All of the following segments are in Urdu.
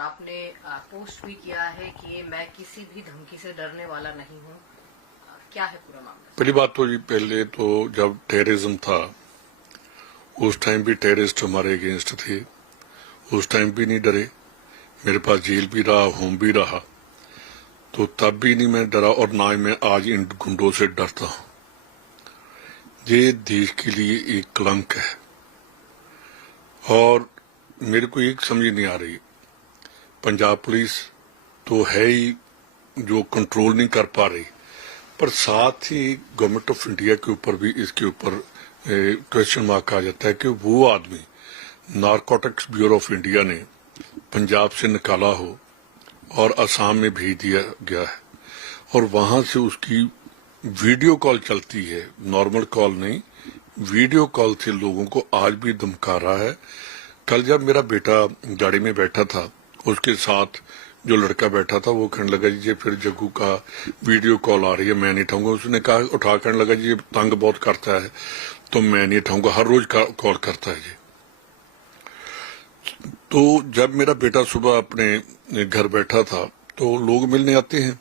آپ نے پوسٹ بھی کیا ہے کہ میں کسی بھی دھمکی سے ڈرنے والا نہیں ہوں۔ کیا ہے پورا معاملہ؟ پہلی بات تو جی، پہلے تو جب ٹیررزم تھا، اس ٹائم بھی ٹیررسٹ ہمارے اگینسٹ تھے۔ اس ٹائم بھی نہیں ڈرے۔ میرے پاس جیل بھی رہا ہوم بھی رہا۔ تو تب بھی نہیں میں ڈرا اور نہ ہی میں آج ان گنڈوں سے ڈرتا ہوں۔ یہ دیش کے لیے ایک کلنک ہے۔ اور میرے کو ایک سمجھ نہیں آ رہی۔ پنجاب پولیس تو ہے ہی جو کنٹرول نہیں کر پا رہی۔ پر ساتھ ہی گورنمنٹ آف انڈیا کے اوپر بھی اس کے اوپر کوشچن مارک آ جاتا ہے کہ وہ آدمی نارکوٹکس بیورو آف انڈیا نے پنجاب سے نکالا ہو اور آسام میں بھیج دیا گیا ہے۔ اور وہاں سے اس کی ویڈیو کال چلتی ہے۔ نارمل کال نہیں، ویڈیو کال سے لوگوں کو آج بھی دمکا رہا ہے۔ کل جب میرا بیٹا گاڑی میں بیٹھا تھا اس کے ساتھ جو لڑکا بیٹھا تھا، وہ کہنے لگا جی،, جی پھر جگو کا ویڈیو کال آ رہی ہے، میں نہیں اٹھاؤں گا۔ اس نے کہا، اٹھا کھن لگا جی تنگ بہت کرتا ہے، تو میں نہیں اٹھاؤں گا۔ ہر روز کال کرتا ہے جی۔ تو جب میرا بیٹا صبح اپنے گھر بیٹھا تھا، تو لوگ ملنے آتے ہیں۔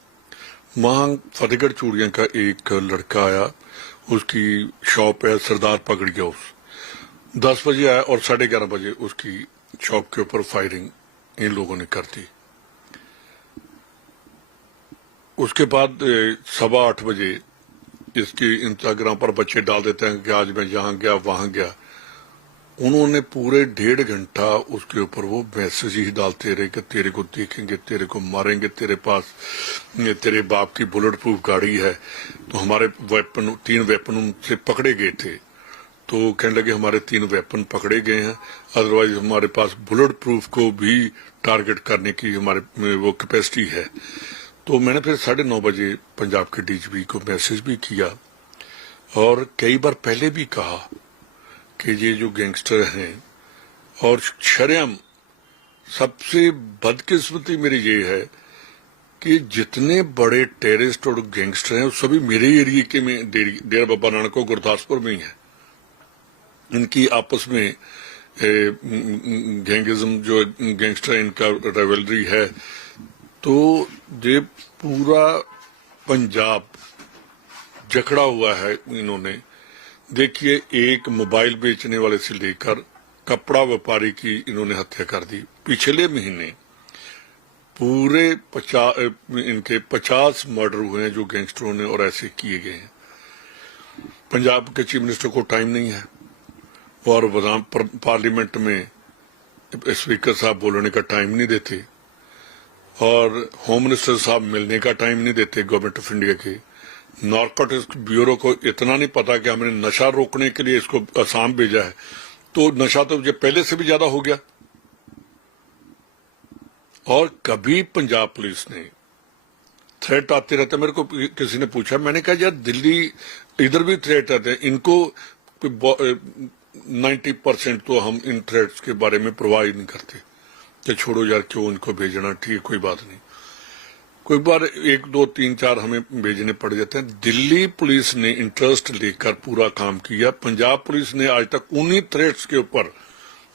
وہاں فتح گڑھ چوڑیاں کا ایک لڑکا آیا، اس کی شاپ ہے، سردار پکڑ گیا، اس۔ دس بجے آیا اور ساڑھے گیارہ بجے اس کی شاپ کے اوپر فائرنگ ان لوگوں نے کر دی۔ اس کے بعد سوا آٹھ بجے اس کی انسٹاگرام پر بچے ڈال دیتے ہیں کہ آج میں یہاں گیا، وہاں گیا۔ انہوں نے پورے ڈیڑھ گھنٹہ اس کے اوپر وہ میسج ہی ڈالتے رہے کہ تیرے کو دیکھیں گے، تیرے کو ماریں گے، تیرے پاس تیرے باپ کی بلٹ پروف گاڑی ہے۔ تو ہمارے ویپن، تین ویپن سے پکڑے گئے تھے۔ تو کہنے لگے ہمارے تین ویپن پکڑے گئے ہیں ادروائز ہمارے پاس بلٹ پروف کو بھی ٹارگٹ کرنے کی ہمارے وہ کیپیسٹی ہے۔ تو میں نے پھر ساڑھے نو بجے پنجاب کے ڈی جی پی کو میسج بھی کیا اور کئی بار پہلے بھی کہا کہ یہ جو گینگسٹر ہیں اور شرم سب سے بدقسمتی میری یہ ہے کہ جتنے بڑے ٹیرسٹ اور گینگسٹر ہیں، وہ سبھی میرے ایریے کے میں ڈیرا بابا نانک اور گرداسپور میں ہی ہیں۔ ان کی آپس میں گینگزم جو گینگسٹر ان کا ریولری ہے، تو یہ پورا پنجاب جکڑا ہوا ہے انہوں نے۔ دیکھیے، ایک موبائل بیچنے والے سے لے کر کپڑا وپاری کی انہوں نے ہتیا کر دی۔ پچھلے مہینے پورے ان کے پچاس مرڈر ہوئے ہیں جو گینگسٹروں نے اور ایسے کیے گئے ہیں۔ پنجاب کے چیف منسٹر کو ٹائم نہیں ہے۔ اور پارلیمنٹ میں اسپیکر صاحب بولنے کا ٹائم نہیں دیتے اور ہوم منسٹر صاحب ملنے کا ٹائم نہیں دیتے گورنمنٹ آف انڈیا کے۔ نارکوٹکس بیورو کو اتنا نہیں پتا کہ ہم نے نشہ روکنے کے لیے اس کو آسام بھیجا ہے۔ تو نشہ تو مجھے پہلے سے بھی زیادہ ہو گیا۔ اور کبھی پنجاب پولیس نے تھریٹ آتے رہتے، میرے کو کسی نے پوچھا، میں نے کہا، یار دلی ادھر بھی تھریٹ آتے ہیں۔ ان کو نائنٹی پرسینٹ تو ہم ان تھریٹس کے بارے میں پرواہ نہیں کرتے کہ چھوڑو یار، کیوں ان کو بھیجنا؟ ٹھیک کوئی بات نہیں۔ کوئی بار ایک، دو، تین، چار ہمیں بھیجنے پڑ جاتے ہیں۔ دلی پولیس نے انٹرسٹ لے کر پورا کام کیا۔ پنجاب پولیس نے آج تک انہی تھریٹس کے اوپر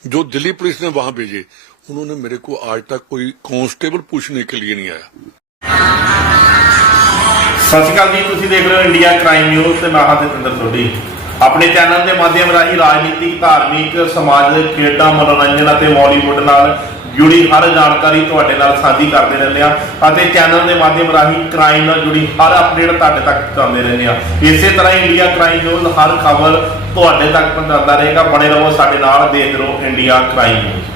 جو دلی پولیس نے وہاں بھیجے، انہوں نے میرے کو آج تک کوئی کانسٹیبل پوچھنے کے لیے نہیں آیا۔ سچکال ਆਪਣੇ ਚੈਨਲ ਦੇ ਮਾਧਿਅਮ ਰਾਹੀਂ ਰਾਜਨੀਤਿਕ, ਧਾਰਮਿਕ ਸਮਾਜਿਕ ਖੇਡਾਂ, ਮਨੋਰੰਜਨ ਅਤੇ ਬਾਲੀਵੁੱਡ ਨਾਲ ਜੁੜੀ ਹਰ ਜਾਣਕਾਰੀ ਤੁਹਾਡੇ ਨਾਲ ਸਾਂਝੀ ਕਰਦੇ ਰਹਿੰਦੇ ਆ ਅਤੇ ਚੈਨਲ ਦੇ ਮਾਧਿਅਮ ਰਾਹੀਂ ਕ੍ਰਾਈਮ ਨਾਲ ਜੁੜੀ ਹਰ ਅਪਡੇਟ ਤੁਹਾਡੇ ਤੱਕ ਪਹੁੰਚਾਉਂਦੇ ਰਹਿੰਦੇ ਆ ਇਸੇ ਤਰ੍ਹਾਂ ਹੀ ਇੰਡੀਆ ਕ੍ਰਾਈਮ ਨਿਊਜ਼ ਹਰ ਖਬਰ ਤੁਹਾਡੇ ਤੱਕ ਪਹੁੰਚਾਉਂਦਾ ਰਹੇਗਾ। ਬਣੇ ਰਹੋ ਸਾਡੇ ਨਾਲ, ਦੇਖਦੇ ਰਹੋ ਇੰਡੀਆ ਕ੍ਰਾਈਮ ਨਿਊਜ਼